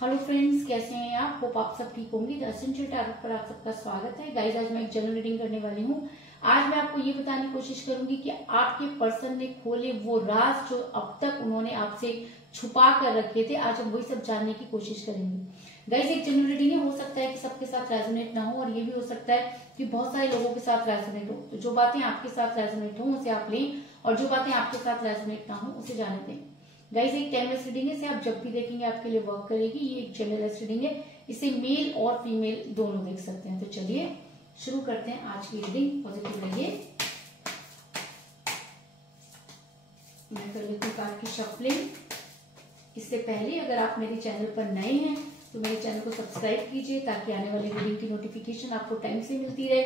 Hello friends, कैसे हैं आप? होप आप सब ठीक होंगे। द एसेंशियल टैरोट पर आप सबका स्वागत है। गाइस, आज मैं एक जनरल रीडिंग करने वाली हूँ। आज मैं आपको ये बताने की कोशिश करूंगी कि आपके पर्सन ने खोले वो राज जो अब तक उन्होंने आपसे छुपा कर रखे थे। आज हम वही सब जानने की कोशिश करेंगे। गाइस, एक जनरल रीडिंग है, हो सकता है कि सबके साथ रेजोनेट ना हो और ये भी हो सकता है कि बहुत सारे लोगों के साथ रेजोनेट हो। तो जो बातें आपके साथ रेजोनेट हो उसे आप लें और जो बातें आपके साथ रेजोनेट ना हो उसे जाने दें। गाइस, एक टाइमलेस रीडिंग है, इसे आप जब भी देखेंगे आपके लिए वर्क करेगी। ये एक जनरल रीडिंग है, इसे मेल और फीमेल दोनों देख सकते हैं। तो चलिए शुरू करते हैं आज की रीडिंग। पॉजिटिव रहिए। मैं कर लेती हूँ कार्ड की शफलिंग। इससे पहले अगर आप मेरे चैनल पर नए हैं तो मेरे चैनल को सब्सक्राइब कीजिए ताकि आने वाली रीडिंग की नोटिफिकेशन आपको टाइम से मिलती रहे।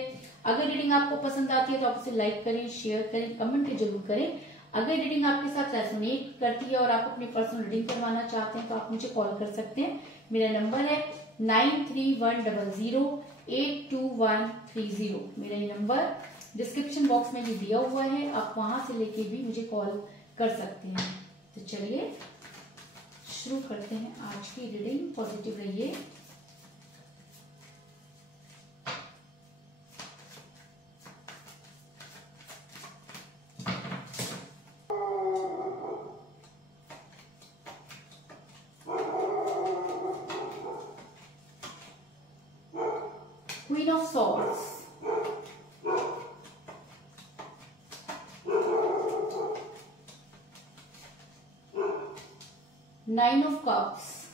अगर रीडिंग आपको पसंद आती है तो आप इसे लाइक करें, शेयर करें, कमेंट जरूर करें। अगर रीडिंग आपके साथ रेजोनेट करती है और आप अपनी पर्सनल रीडिंग करवाना चाहते हैं तो आप मुझे कॉल कर सकते हैं। मेरा नंबर है 9310082130। मेरा ये नंबर डिस्क्रिप्शन बॉक्स में भी दिया हुआ है, आप वहां से लेके भी मुझे कॉल कर सकते हैं। तो चलिए शुरू करते हैं आज की रीडिंग। पॉजिटिव रहिए। Queen of Swords, Nine of Cups,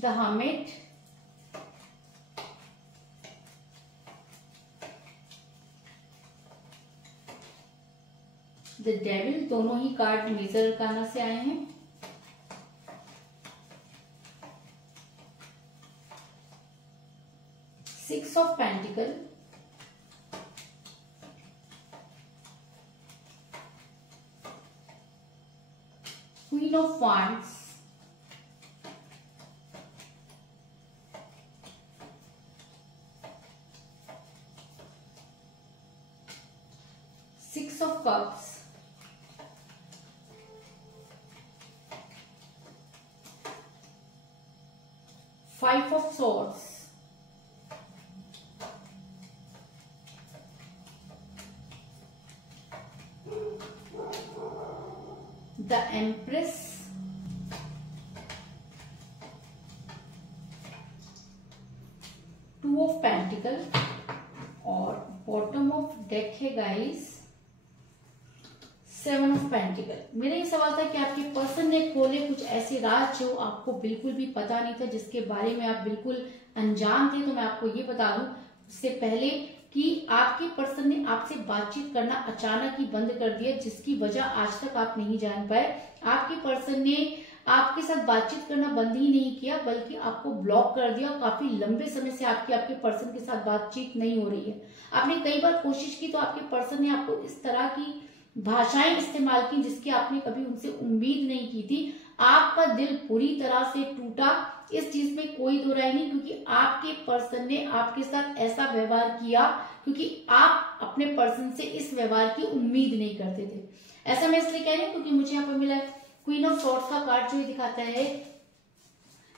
the Hermit, the devil. दोनों ही कार्ड मेजर अरकाना से आए हैं। Six of pentacle, queen of wands, six of cups, five of swords, the empress, two of pentacle और bottom of deck है guys seven of pentacle. मेरा ये सवाल था कि आपके पर्सन ने खोले कुछ ऐसे राज जो आपको बिल्कुल भी पता नहीं था, जिसके बारे में आप बिल्कुल अनजान थे। तो मैं आपको ये बता दूं इससे पहले कि आपके पर्सन ने आपसे बातचीत करना अचानक ही बंद कर दिया, जिसकी वजह आज तक आप नहीं जान पाए। आपके पर्सन ने आपके साथ बातचीत करना बंद ही नहीं किया बल्कि आपको ब्लॉक कर दिया। काफी लंबे समय से आपके पर्सन के साथ बातचीत नहीं हो रही है। आपने कई बार कोशिश की तो आपके पर्सन ने आपको इस तरह की भाषाएं इस्तेमाल की जिसकी आपने कभी उनसे उम्मीद नहीं की थी। आपका दिल पूरी तरह से टूटा, इस चीज में कोई दो राय नहीं, क्योंकि आपके पर्सन ने आपके साथ ऐसा व्यवहार किया क्योंकि आप अपने पर्सन से इस व्यवहार की उम्मीद नहीं करते थे। ऐसा मैं इसलिए कह रही हूँ क्योंकि मुझे यहाँ पर मिला है क्वीन ऑफ सॉर्ड्स का कार्ड, जो दिखाता है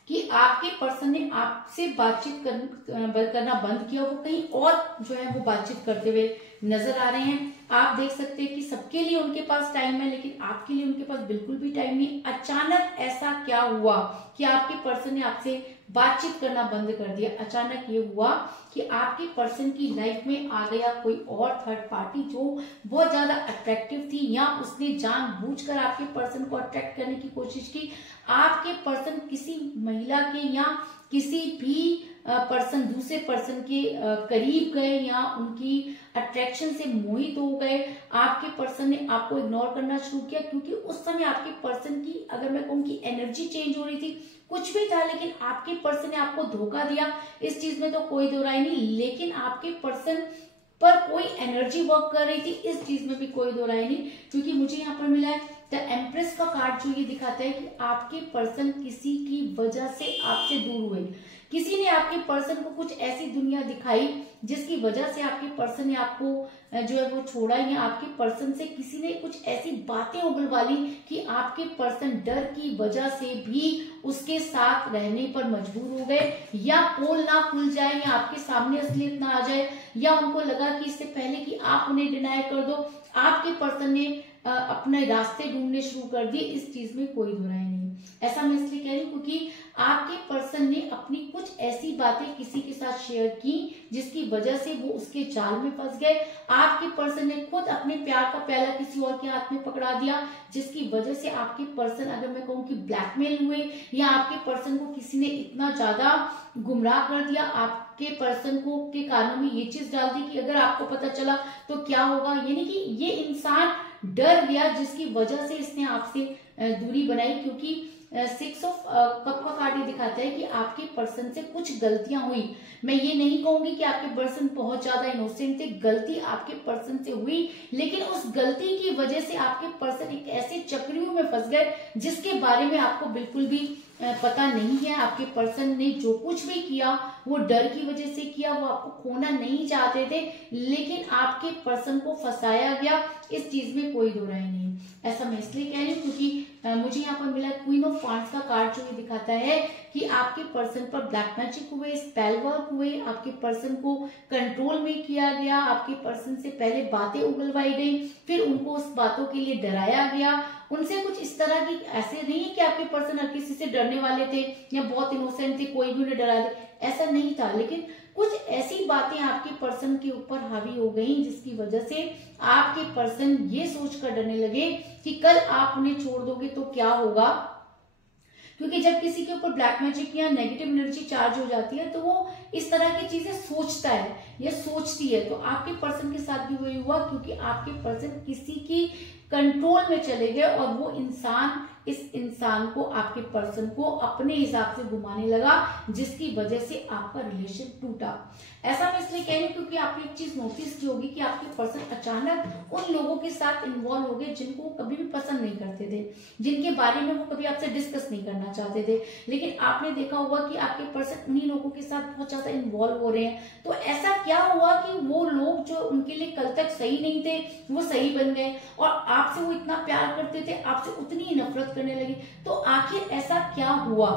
कि आपके पर्सन ने आपसे बातचीत करना बंद किया। वो कहीं और जो है वो बातचीत करते हुए नजर आ रहे हैं। आप देख सकते हैं कि सबके लिए उनके पास टाइम है लेकिन आपके लिए उनके पास बिल्कुल भी टाइम नहीं। अचानक ऐसा क्या हुआ कि आपके पर्सन ने आपसे बातचीत करना बंद कर दिया। अचानक ये हुआ कि आपके पर्सन की लाइफ में आ गया कोई और थर्ड पार्टी जो बहुत ज्यादा अट्रैक्टिव थी, या उसने जानबूझकर आपके पर्सन को अट्रैक्ट करने की कोशिश की। आपके पर्सन किसी महिला के या किसी भी पर्सन दूसरे पर्सन के करीब गए या उनकी अट्रैक्शन से मोहित हो गए। आपके पर्सन ने आपको इग्नोर करना शुरू किया क्योंकि उस समय आपके पर्सन की, अगर मैं कहूँ कि एनर्जी चेंज हो रही थी, कुछ भी था, लेकिन आपके पर्सन ने आपको धोखा दिया। इस चीज में तो कोई दो राय नहीं, लेकिन आपके पर्सन पर कोई एनर्जी वर्क कर रही थी, इस चीज में भी कोई दो राय नहीं। क्योंकि मुझे यहाँ पर मिला है द एम्प्रेस का कार्ड जो ये दिखाता है कि आपके पर्सन किसी की वजह से आपसे दूर हुए, किसी ने आपके पर्सन को कुछ ऐसी दुनिया दिखाई जिसकी वजह से आपके पर्सन ने आपको जो है वो छोड़ा, या आपके पर्सन से किसी ने कुछ ऐसी बातें उगलवा ली कि आपके पर्सन डर की वजह से भी उसके साथ रहने पर मजबूर हो गए, या पोल ना खुल जाए, या आपके सामने असलियत ना आ जाए, या उनको लगा कि इससे पहले कि आप उन्हें डिनाई कर दो, आपके पर्सन ने अपने रास्ते ढूंढने शुरू कर दिए। इस चीज में कोई दो राय नहीं। ऐसा मैं इसलिए कह रही हूँ क्योंकि आपके पर्सन ने अपनी कुछ ऐसी बातें किसी के साथ शेयर की जिसकी वजह से वो उसके जाल में फंस गए। आपके पर्सन ने खुद अपने प्यार का प्याला किसी और के हाथ में पकड़ा दिया, जिसकी वजह से आपके पर्सन, अगर मैं कहूँ कि ब्लैकमेल हुए, या आपके पर्सन को किसी ने इतना ज्यादा गुमराह कर दिया, आपके पर्सन को के कानों में ये चीज डाल दी कि अगर आपको पता चला तो क्या होगा। यानी कि ये इंसान डर गया, जिसकी वजह से इसने आपसे दूरी बनाई। क्योंकि 6 ऑफ कप का कार्ड ये दिखाता है कि आपके पर्सन से कुछ गलतियां हुई। मैं ये नहीं कहूंगी कि आपके पर्सन बहुत ज्यादा इनोसेंट थे, गलती आपके पर्सन से हुई, लेकिन उस गलती की वजह से आपके पर्सन एक ऐसे चक्रव्यूह में फंस गए जिसके बारे में आपको बिल्कुल भी पता नहीं है। आपके पर्सन ने जो कुछ भी किया वो डर की वजह से किया, वो आपको खोना नहीं चाहते थे, लेकिन आपके पर्सन को फंसाया गया। इस चीज में कोई दो राय नहीं। ऐसा मैं इसलिए कह रही हूँ क्योंकि मुझे यहाँ पर मिला क्वीन ऑफ वांड्स का कार्ड जो ये दिखाता है कि आपके पर्सन पर ब्लैक मैजिक हुए, स्पेल वर्क हुए, आपके पर्सन को कंट्रोल में किया गया, आपके पर्सन से पहले बातें उगलवाई गई, फिर उनको उस बातों के लिए डराया गया, उनसे कुछ इस तरह की, ऐसे नहीं है कि आपके पर्सन हर किसी से डरने वाले थे या बहुत इनोसेंट थे, कोई भी उन्हें डरा दे, ऐसा नहीं था, लेकिन कुछ ऐसी बातें आपके पर्सन के ऊपर हावी हो गई जिसकी वजह से आपके पर्सन ये सोचकर डरने लगे कि कल आप उन्हें छोड़ दोगे तो क्या होगा। क्योंकि जब किसी के ऊपर ब्लैक मैजिक या नेगेटिव एनर्जी चार्ज हो जाती है तो वो इस तरह की चीजें सोचता है या सोचती है। तो आपके पर्सन के साथ भी वही हुआ, क्योंकि आपके पर्सन किसी की कंट्रोल में चले गए और वो इंसान इस इंसान को, आपके पर्सन को अपने हिसाब से घुमाने लगा, जिसकी वजह से आपका रिलेशन टूटा। ऐसा मैं इसलिए कह रही हूँ क्योंकि आपने एक चीज नोटिस की होगी कि आपके पर्सन अचानक उन लोगों के साथ इन्वॉल्व हो गए जिनको वो कभी भी पसंद नहीं करते थे, जिनके बारे में वो कभी आपसे डिस्कस नहीं करना चाहते थे, लेकिन आपने देखा होगा कि आपके पर्सन उन्हीं लोगों के साथ बहुत ज्यादा इन्वॉल्व हो रहे हैं। तो ऐसा क्या हुआ कि वो लोग जो उनके लिए कल तक सही नहीं थे वो सही बन गए, और आपसे वो इतना प्यार करते थे, आपसे उतनी ही नफरत करने लगे। तो आखिर ऐसा क्या हुआ?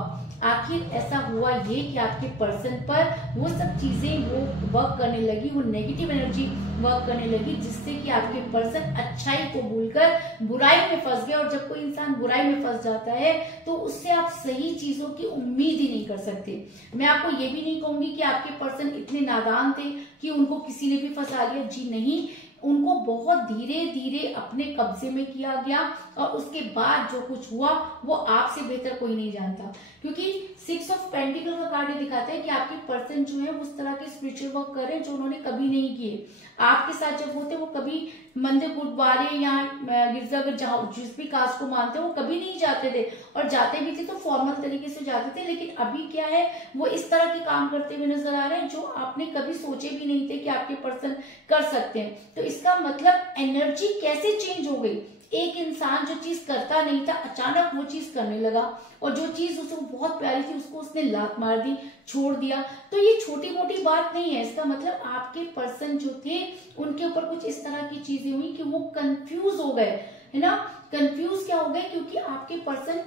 आखिर ऐसा हुआ ये कि आपके पर्सन पर वो सब चीजें वो वर्क करने लगी, वो नेगेटिव एनर्जी वर्क करने लगी, जिससे कि आपके पर्सन अच्छाई को भूलकर बुराई में फंस गए। और जब कोई इंसान बुराई में फंस जाता है तो उससे आप सही चीजों की उम्मीद ही नहीं कर सकते। मैं आपको ये भी नहीं कहूंगी कि आपके पर्सन इतने नादान थे कि उनको किसी ने भी फंसा लिया, जी नहीं, उनको बहुत धीरे धीरे अपने कब्जे में किया गया, और उसके बाद जो कुछ हुआ वो आपसे बेहतर कोई नहीं जानता। क्योंकि 6 ऑफ पेंटिकल का कार्ड ये दिखाता है कि आपके पर्सन जो है उस तरह के स्पिरिचुअल वर्क कर रहे हैं जो उन्होंने कभी नहीं किए। आपके साथ जब होते वो कभी मंदिर गुरुद्वारे या गिरजाघर जहाँ जिस भी कास्ट को मानते हैं वो कभी नहीं जाते थे, और जाते भी थे तो फॉर्मल तरीके से जाते थे। लेकिन अभी क्या है, वो इस तरह के काम करते हुए नजर आ रहे हैं जो आपने कभी सोचे भी नहीं थे कि आपके पर्सन कर सकते हैं। तो इसका मतलब एनर्जी कैसे चेंज हो गई। एक इंसान जो चीज करता नहीं था अचानक वो चीज करने लगा, और जो चीज उसे बहुत प्यारी थी उसको उसने लात मार दी, छोड़ दिया। तो ये छोटी मोटी बात नहीं है। इसका मतलब आपके पर्सन जो थे उनके ऊपर कुछ इस तरह की चीजें हुई कि वो कंफ्यूज हो गए, है ना। कंफ्यूज क्या हो गए? क्योंकि आपके पर्सन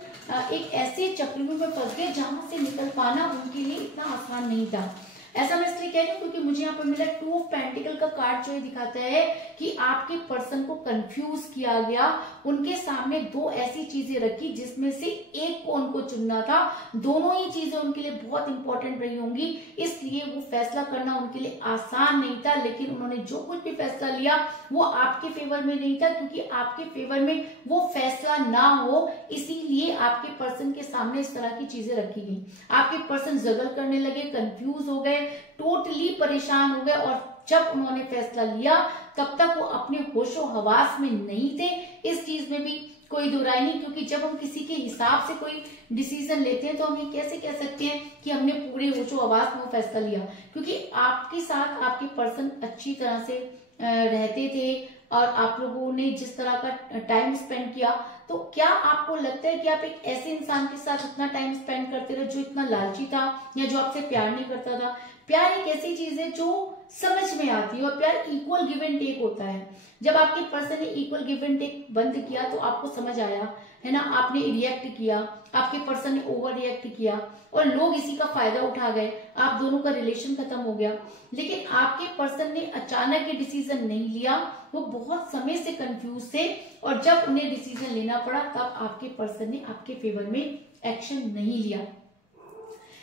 एक ऐसे चक्रव्यूह में फंस गए जहां से निकल पाना उनके लिए इतना आसान नहीं था। ऐसा मैं इसलिए कह रही हूँ क्योंकि मुझे यहाँ पर मिला 2 ऑफ पेंटिकल का कार्ड जो ये दिखाता है कि आपके पर्सन को कंफ्यूज किया गया। उनके सामने 2 ऐसी चीजें रखी जिसमें से एक को उनको चुनना था। दोनों ही चीजें उनके लिए बहुत इंपॉर्टेंट रही होंगी, इसलिए वो फैसला करना उनके लिए आसान नहीं था। लेकिन उन्होंने जो कुछ भी फैसला लिया वो आपके फेवर में नहीं था, क्योंकि आपके फेवर में वो फैसला ना हो इसीलिए आपके पर्सन के सामने इस तरह की चीजें रखी गई। आपके पर्सन जगल करने लगे, कंफ्यूज हो गए, टोटली परेशान हो गए, और जब उन्होंने फैसला लिया तब तक वो अपने होशो हवास में नहीं थे। इस चीज में भी कोई दो राय नहीं, क्योंकि जब हम किसी के हिसाब से कोई डिसीजन लेते हैं तो हम ये कैसे कह सकते हैं कि हमने पूरे होशो हवास में वो फैसला लिया, क्योंकि आपके साथ आपके पर्सन अच्छी तरह से रहते थे और आप लोगों ने जिस तरह का टाइम स्पेंड किया, तो क्या आपको लगता है कि आप एक ऐसे इंसान के साथ इतना टाइम स्पेंड करते रहे जो इतना लालची था या जो आपसे प्यार नहीं करता था? प्यार एक ऐसी चीज है जो समझ में आती है और प्यार इक्वल गिव एंड टेक होता है। जब आपके पर्सन ने इक्वल गिव एंड टेक बंद किया तो आपको समझ आया है ना, आपने रिएक्ट किया, आपके पर्सन ने ओवर रिएक्ट किया और लोग इसी का फायदा उठा गए, आप दोनों का रिलेशन खत्म हो गया। लेकिन आपके पर्सन ने अचानक ये डिसीजन नहीं लिया, वो बहुत समय से कंफ्यूज थे और जब उन्हें डिसीजन लेना पड़ा तब आपके पर्सन ने आपके फेवर में एक्शन नहीं लिया।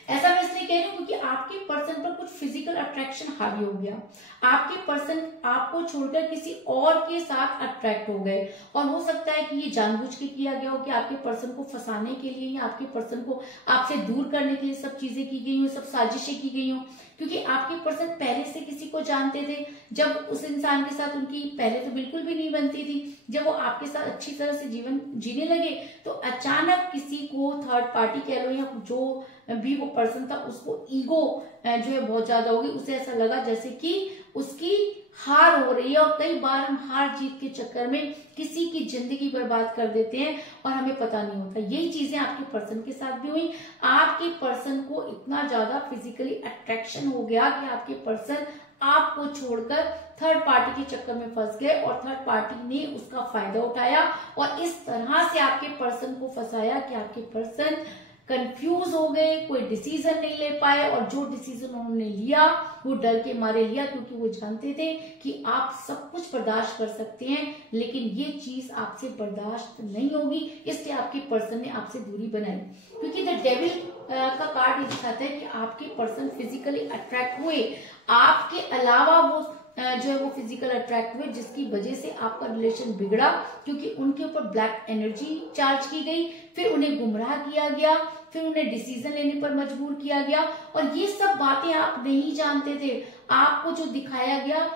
ऐसा मैं इसलिए कह रही हूँ क्योंकि आपके पर्सन पर कुछ फिजिकल अट्रैक्शन हावी हो गया, आपके पर्सन आपको छोड़कर किसी और के साथ अट्रैक्ट हो गए और हो सकता है कि ये जानबूझ के किया गया हो कि आपके पर्सन को फंसाने के लिए या आपके पर्सन को आपसे दूर करने के लिए सब चीजें की गई हो, सब साजिशें की गई हो। क्योंकि आपके पर्सन पहले से किसी को जानते थे, जब उस इंसान के साथ उनकी पहले तो बिल्कुल भी नहीं बनती थी, जब वो आपके साथ अच्छी तरह से जीवन जीने लगे तो अचानक किसी को थर्ड पार्टी कह लो या जो भी वो पर्सन था उसको ईगो जो है बहुत ज्यादा होगी, उसे ऐसा लगा जैसे कि उसकी हार हो रही है। और कई बार हम हार जीत के चक्कर में किसी की जिंदगी बर्बाद कर देते हैं और हमें पता नहीं होता। यही चीजें आपके पर्सन के साथ भी हुई, आपके पर्सन को इतना ज्यादा फिजिकली अट्रैक्शन हो गया कि आपके पर्सन आपको छोड़कर थर्ड पार्टी के चक्कर में फंस गए और थर्ड पार्टी ने उसका फायदा उठाया और इस तरह से आपके पर्सन को फंसाया कि आपके पर्सन कंफ्यूज हो गए, कोई डिसीजन नहीं ले पाए और जो डिसीजन उन्होंने लिया वो डर के मारे लिया क्योंकि वो जानते थे कि आप सब कुछ बर्दाश्त कर सकते हैं लेकिन ये चीज आपसे बर्दाश्त नहीं होगी, इसलिए आपके पर्सन ने आपसे दूरी बनाई। क्योंकि द डेविल का कार्ड ये दिखाता है कि आपके पर्सन फिजिकली अट्रैक्ट हुए, आपके अलावा वो जो है वो फिजिकल अट्रैक्ट हुए जिसकी वजह से आपका रिलेशन बिगड़ा क्योंकि उनके ऊपर ब्लैक एनर्जी चार्ज की गई, फिर उन्हें गुमराह किया गया, फिर उन्हें डिसीजन लेने पर मजबूर किया गया और ये सब बातें आप नहीं जानते थे। आपको जो दिखाया गया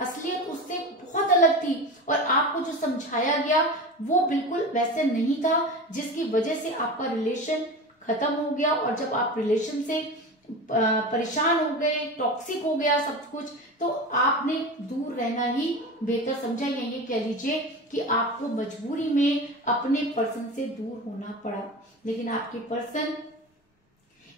असलियत उससे बहुत अलग थी और आपको जो समझाया गया वो बिल्कुल वैसे नहीं था जिसकी वजह से आपका रिलेशन खत्म हो गया। और जब आप रिलेशन से परेशान हो गए, टॉक्सिक हो गया सब कुछ, तो आपने दूर रहना ही बेहतर समझा या ये कह लीजिए कि आपको मजबूरी में अपने पर्सन से दूर होना पड़ा। लेकिन आपके पर्सन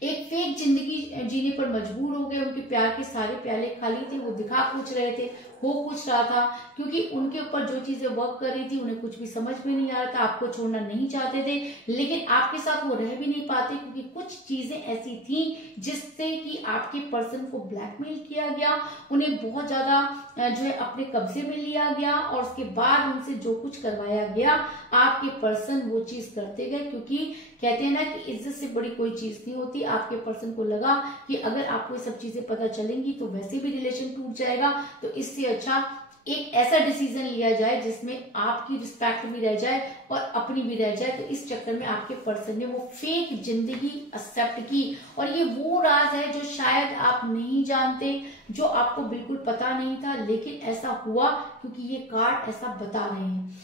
एक फेक जिंदगी जीने पर मजबूर हो गए, उनके प्यार के सारे प्याले खाली थे, वो दिखा कुछ रहे थे, हो कुछ रहा था क्योंकि उनके ऊपर जो चीजें वर्क कर रही थी उन्हें कुछ भी समझ में नहीं आ रहा था, आपको छोड़ना नहीं चाहते थे लेकिन आपके साथ वो रह भी नहीं पाते क्योंकि कुछ चीजें ऐसी थी जिससे कि आपके पर्सन को ब्लैकमेल किया गया, उन्हें बहुत ज्यादा जो है अपने कब्जे में लिया गया और उसके बाद उनसे जो कुछ करवाया गया आपके पर्सन वो चीज करते गए क्योंकि कहते हैं ना कि इज्जत से बड़ी कोई चीज नहीं होती। आपके पर्सन को लगा कि अगर आपको ये सब चीजें पता चलेंगी तो वैसे भी रिलेशन टूट जाएगा, तो इससे अच्छा एक ऐसा डिसीजन लिया जाए जिसमें आपकी रिस्पेक्ट भी रह जाए और अपनी भी रह जाए। तो इस चक्कर में आपके पर्सन ने वो फेक जिंदगी एक्सेप्ट की और ये वो राज है जो शायद आप नहीं जानते, जो आपको बिल्कुल पता नहीं था, लेकिन ऐसा हुआ क्योंकि ये कार्ड ऐसा बता रहे हैं।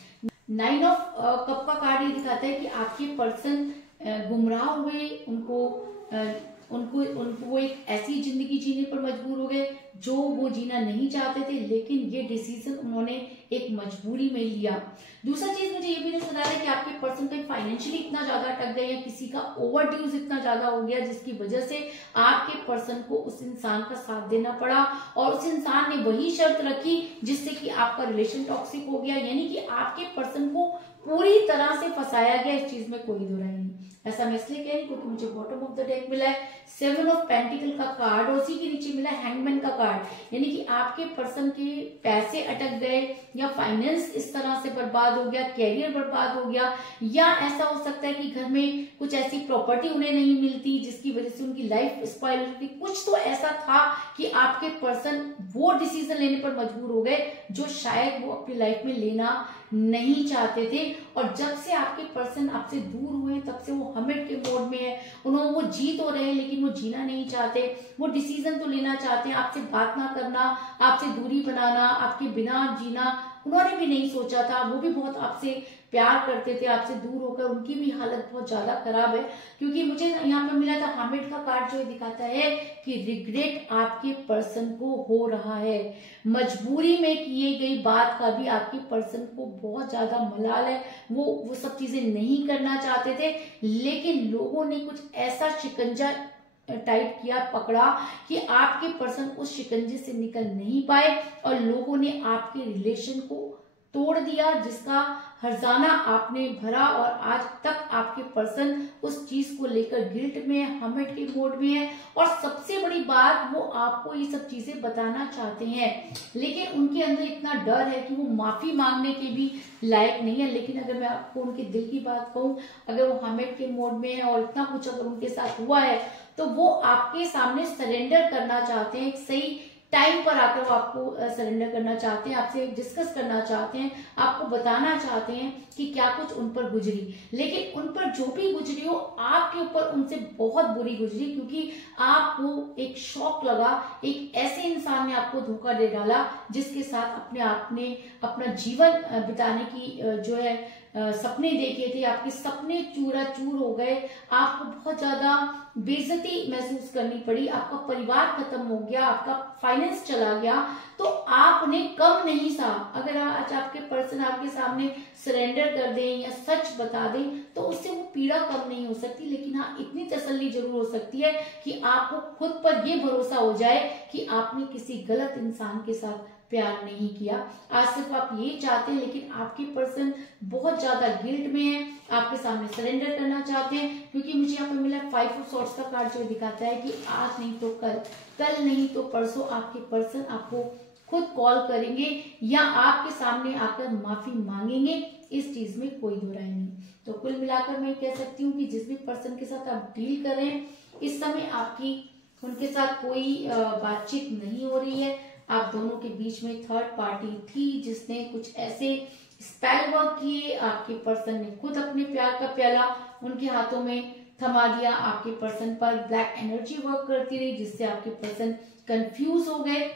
9 ऑफ कप का कार्ड ये दिखाता है कि आपके पर्सन गुमराह हुए, उनको वो एक ऐसी जिंदगी जीने पर मजबूर हो गए जो वो जीना नहीं चाहते थे, लेकिन ये डिसीजन उन्होंने एक मजबूरी में लिया। दूसरा चीज मुझे ये भी नजर आ रहा है कि आपके पर्सन कहीं फाइनेंशियली इतना ज्यादा अटक गए या किसी का ओवर ड्यूज इतना ज्यादा हो गया जिसकी वजह से आपके पर्सन को उस इंसान का साथ देना पड़ा और उस इंसान ने वही शर्त रखी जिससे कि आपका रिलेशन टॉक्सिक हो गया, यानी कि आपके पर्सन को पूरी तरह से फंसाया गया। इस चीज में कोई दो राय नहीं। ऐसा मैं इसलिए कह रही क्योंकि मुझे बॉटम ऑफ द डेक मिला है 7 ऑफ पेंटिकल का कार्ड और उसी के नीचे मिला है हैंगमैन का कार्ड, यानी कि आपके पर्सन के पैसे अटक गए या फाइनेंस इस तरह से बर्बाद हो गया, कैरियर बर्बाद हो गया, या ऐसा हो सकता है कि घर में कुछ ऐसी प्रॉपर्टी उन्हें नहीं मिलती जिसकी वजह से उनकी लाइफ स्पॉइल हो गई। कुछ तो ऐसा था कि आपके पर्सन वो डिसीजन लेने पर मजबूर हो गए जो शायद वो अपनी लाइफ में लेना नहीं चाहते थे। और जब से आपके पर्सन आपसे दूर हुए तब से वो हमिट के मोड में है, उन्होंने वो जी तो रहे लेकिन वो जीना नहीं चाहते, वो डिसीजन तो लेना चाहते हैं, आपसे बात ना करना, आपसे दूरी बनाना, आपके बिना जीना, उन्होंने भी नहीं सोचा था, वो भी बहुत आपसे प्यार करते थे, आपसे दूर होकर उनकी भी हालत बहुत ज्यादा खराब है। क्योंकि मुझे यहाँ पे मिला था हामिद का कार्ड, जो दिखाता है कि रिग्रेट आपके पर्सन को हो रहा है, मजबूरी में किए गई बात का भी आपके पर्सन को बहुत ज्यादा मलाल है। वो सब चीजें नहीं करना चाहते थे, लेकिन लोगों ने कुछ ऐसा शिकंजा टाइट किया, पकड़ा, कि आपके पर्सन उस शिकंजे से निकल नहीं पाए और लोगों ने आपके रिलेशन को तोड़ दिया, जिसका हर्जाना आपने भरा और आज तक आपके पर्सन उस चीज को लेकर गिल्ट में है, हमेट के मोड में है। और सबसे बड़ी बात, वो आपको ये सब चीजें बताना चाहते हैं, लेकिन उनके अंदर इतना डर है कि वो माफी मांगने के भी लायक नहीं है। लेकिन अगर मैं आपको उनके दिल की बात कहूं, अगर वो हमेट के मोड में है और इतना कुछ अगर उनके साथ हुआ है, तो वो आपके सामने सरेंडर करना चाहते हैं, एक सही टाइम पर आकर वो आपको सरेंडर करना चाहते हैं, आपसे डिस्कस करना चाहते हैं, आपको बताना चाहते हैं कि क्या कुछ उन पर गुजरी। लेकिन उन पर जो भी गुजरी हो, आपके ऊपर उनसे बहुत बुरी गुजरी, क्योंकि आपको एक शॉक लगा, एक ऐसे इंसान ने आपको धोखा दे डाला जिसके साथ अपने आप ने अपना जीवन बिताने की जो है सपने देखे थे, आपके सपने चूराचूर हो गए, आपको बहुत ज्यादा बेइज्जती महसूस करनी पड़ी, आपका परिवार खत्म हो गया, आपका फाइनेंस चला गया, तो आपने कम नहीं सा। अगर आज आपके पर्सन आपके सामने सरेंडर कर दें या सच बता दें, तो उससे वो पीड़ा कम नहीं हो सकती, लेकिन हाँ इतनी तसल्ली जरूर हो सकती है कि आपको खुद पर यह भरोसा हो जाए कि आपने किसी गलत इंसान के साथ प्यार नहीं किया। आज सिर्फ आप ये चाहते हैं, लेकिन आपके पर्सन बहुत ज्यादा गिल्ट में है, आपके सामने सरेंडर करना चाहते हैं। क्योंकि मुझे यहाँ पे मिला 5 ऑफ सॉर्ड्स का कार्ड, जो दिखाता है कि आज नहीं तो कल, कल नहीं तो परसों आपके पर्सन आपको खुद कॉल करेंगे या आपके सामने आकर माफी मांगेंगे। इस चीज में कोई दो राय नहीं। तो कुल मिलाकर मैं कह सकती हूँ कि जिस भी पर्सन के साथ आप डील कर रहे हैं, इस समय आपकी उनके साथ कोई बातचीत नहीं हो रही है। आप दोनों के बीच में थर्ड पार्टी थी जिसने कुछ ऐसे स्पेल वर्क किए, आपके पर्सन ने खुद अपने प्यार का प्याला उनके हाथों में थमा दिया, आपके पर्सन पर ब्लैक एनर्जी वर्क करती रही, जिससे आपके पर्सन कंफ्यूज हो गए,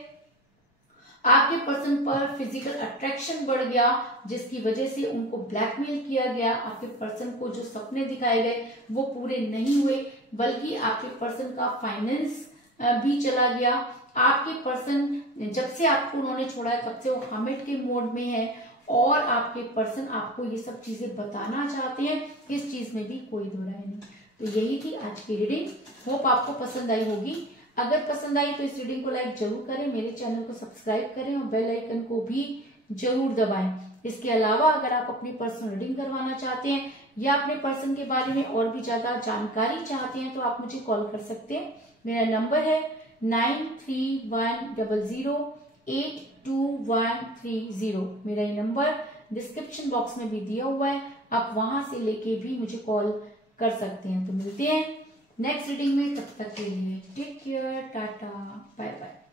आपके पर्सन पर फिजिकल अट्रैक्शन बढ़ गया, जिसकी वजह से उनको ब्लैकमेल किया गया, आपके पर्सन को जो सपने दिखाए गए वो पूरे नहीं हुए, बल्कि आपके पर्सन का फाइनेंस भी चला गया। आपके पर्सन जब से आपको उन्होंने छोड़ा है, तब से वो हमेट के मोड में है और आपके पर्सन आपको ये सब चीजें बताना चाहते हैं। इस चीज में भी कोई दो राय नहीं। तो यही थी आज की रीडिंग। होप आपको पसंद आई होगी। अगर पसंद आई तो इस रीडिंग को लाइक जरूर करें, मेरे चैनल को सब्सक्राइब करें और बेल आइकन को भी जरूर दबाएं। इसके अलावा अगर आप अपनी पर्सनल रीडिंग करवाना चाहते हैं या अपने पर्सन के बारे में और भी ज्यादा जानकारी चाहते हैं, तो आप मुझे कॉल कर सकते हैं। मेरा नंबर है 9310082130। मेरा ये नंबर डिस्क्रिप्शन बॉक्स में भी दिया हुआ है, आप वहां से लेके भी मुझे कॉल कर सकते हैं। तो मिलते हैं नेक्स्ट रीडिंग में, तब तक के लिए टेक केयर, टाटा, बाय बाय।